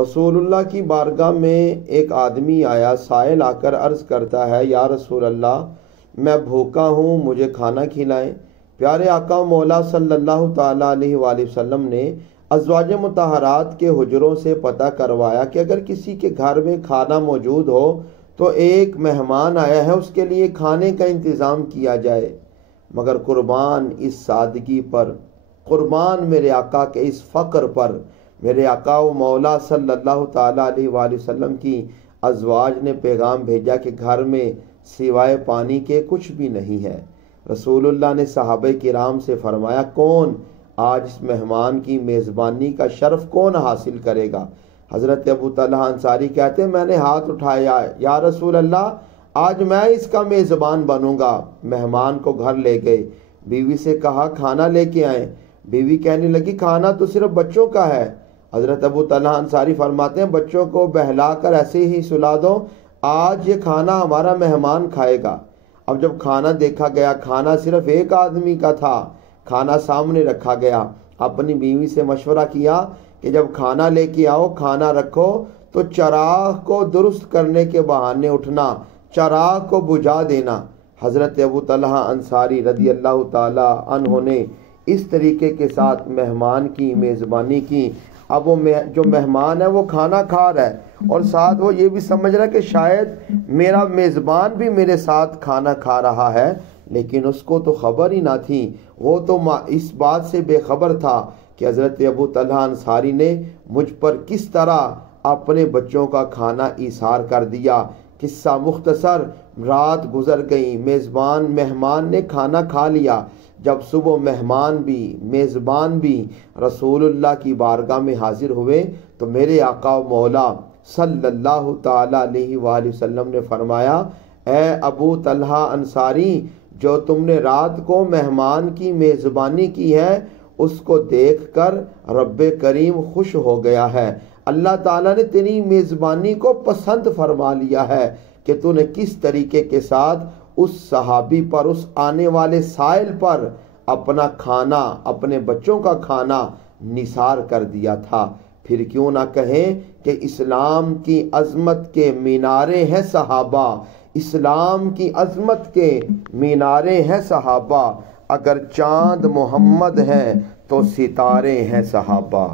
رسول اللہ کی بارگاہ میں ایک آدمی آیا، سائل آ کر عرض کرتا ہے، یا رسول اللہ میں بھوکا ہوں، مجھے کھانا کھلائیں۔ پیارے آقا مولا صلی اللہ تعالیٰ علیہ وآلہ وسلم نے ازواج مطہرات کے حجروں سے پتہ کروایا کہ اگر کسی کے گھر میں کھانا موجود ہو تو ایک مہمان آیا ہے، اس کے لیے کھانے کا انتظام کیا جائے۔ مگر قربان اس سادگی پر، قربان میرے آقا کے اس فقر پر، میرے آقا و مولا صلی اللہ تعالیٰ علیہ وآلہ وسلم کی ازواج نے پیغام بھیجا کہ گھر میں سوائے پانی کے کچھ بھی نہیں ہے۔ رسول اللہ نے صحابہ کرام سے فرمایا، کون آج اس مہمان کی میزبانی کا شرف کون حاصل کرے گا؟ حضرت ابو طلحہ انصاری کہتے ہیں، میں نے ہاتھ اٹھایا، یا رسول اللہ آج میں اس کا میزبان بنوں گا۔ مہمان کو گھر لے گئے، بیوی سے کہا کھانا لے کے آئیں۔ بیوی کہنے لگی کھانا تو صرف بچوں کا ہے۔ حضرت ابو طلحہ انصاری فرماتے ہیں، بچوں کو بہلا کر ایسے ہی سلا دو، آج یہ کھانا ہمارا مہمان کھائے گا۔ اب جب کھانا دیکھا گیا، کھانا صرف ایک آدمی کا تھا۔ کھانا سامنے رکھا گیا، اپنی بیوی سے مشورہ کیا کہ جب کھانا لے کے آؤ، کھانا رکھو تو چراغ کو درست کرنے کے بہانے اٹھنا، چراغ کو بجھا دینا۔ حضرت ابو طلحہ انصاری رضی اللہ تعالی عنہ نے اس طریقے کے ساتھ مہمان کی میزبانی کی۔ اب وہ جو مہمان ہے وہ کھانا کھا رہا ہے اور ساتھ وہ یہ بھی سمجھ رہا ہے کہ شاید میرا میزبان بھی میرے ساتھ کھانا کھا رہا ہے، لیکن اس کو تو خبر ہی نہ تھی۔ وہ تو اس بات سے بے خبر تھا کہ حضرت ابو طلحہ انصاری نے مجھ پر کس طرح اپنے بچوں کا کھانا ایثار کر دیا۔ قصہ مختصر، رات گزر گئی، مہمان نے کھانا کھا لیا۔ جب صبح مہمان بھی میزبان بھی رسول اللہ کی بارگاہ میں حاضر ہوئے تو میرے آقا و مولا صلی اللہ تعالی علیہ وآلہ وسلم نے فرمایا، اے ابو طلحہ انصاری، جو تم نے رات کو مہمان کی میزبانی کی ہے اس کو دیکھ کر رب کریم خوش ہو گیا ہے۔ اللہ تعالیٰ نے تیری میزبانی کو پسند فرما لیا ہے کہ تو نے کس طریقے کے ساتھ اس صحابی پر، اس آنے والے سائل پر اپنا کھانا، اپنے بچوں کا کھانا نثار کر دیا تھا۔ پھر کیوں نہ کہیں کہ اسلام کی عظمت کے مینارے ہیں صحابہ، اسلام کی عظمت کے مینارے ہیں صحابہ، اگر چاند محمد ہیں تو ستارے ہیں صحابہ۔